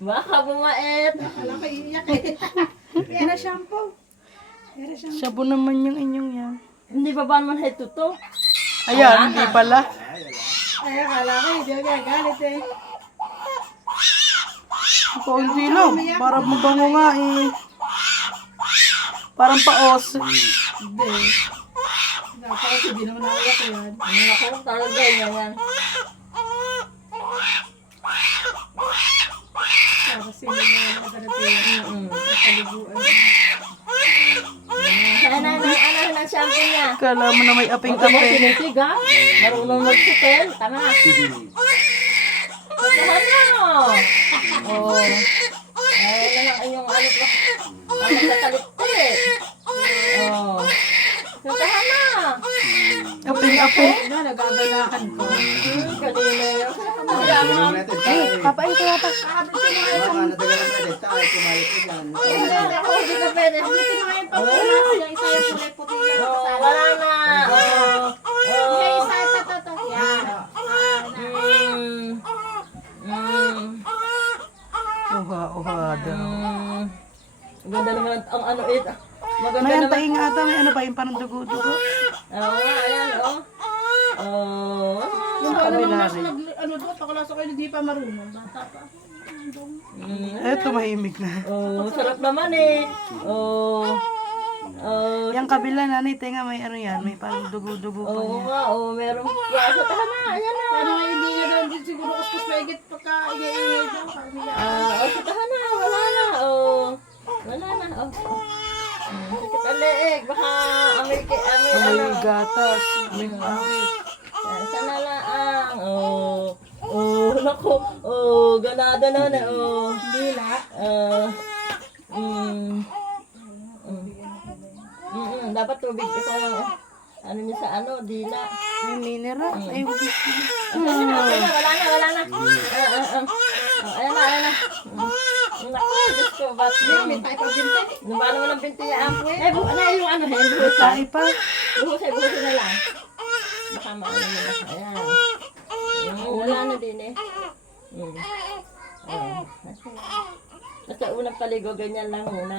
Baka bumait. Akala ko iiyak eh. Yan na shampoo. Yan na shampoo. Shabu naman yung inyong yan. Hindi ba ba naman head to toe? Ayan, hindi pala. Ay, akala ko hindi ako gagalit eh. Kaunti lang. Parang mabango nga eh. Parang paos. Hindi. Dapat hindi naman nakayak yan. Ako, talaga yan. Para sila na nakarating. Kaliguan. Ano ng shampoo niya? Kala mo na may Aba, aping-ape. tinitig ha? Marunong magsitel. Tama na. Totoo na. Oh. Ay, na lang yung ano ko. Ang nagkakalit-kalit. Oh. Totoo na. Aping-ape. Na, nagagalakan ko. Kanina yun. Papain ko yata. Ako, hindi ka pwede. Yung isa yung kulay puti yan. Oh, wala na. Oh. Yung Oh. isa ito. Yan. Uha-uhada. Ganda naman ang ano it. Maganda May naman. antay nga ata. May ano pa yung parang dugo-dugo. Oo nga, ayan, oh. Oh. Yung Sa ba naman kabila nasa rin. ano doon, pakulasa ko hindi pa marunong. Bata pa. Eh, tumahimik na. Oh, sarap naman eh. Oh. Oh. Yung kabila nanay, tenga may ano yan. May parang dugo-dugo pa Oo niya. nga, oh, meron plaza. Tama, ayan na. Ano nga hindi niya doon din siguro kuskus maigit pagka ingay-ingay daw. Oh, sitahan na, wala na. Oh. Wala na, oh. Sakit ang leeg. Baka amoy May ano. gatas. May awit. Sana lang. Oh. Oh, naku. Oh, ganado na na. Oh. Dila. Dapat tubig ito. Ano niya sa ano, dila. May mineral. Ay, whisky. Wala na. Ayan na. Naku, Diyos ko, ba't May yun? tayo pa binti. Nabalo mo ng binti yung ampo eh. Ano yung ano, buhusan. Tayo pa. Buhusan na lang. Baka maano mo ba? Ayan. Wala na din eh. Basta unang paligo, ganyan lang muna.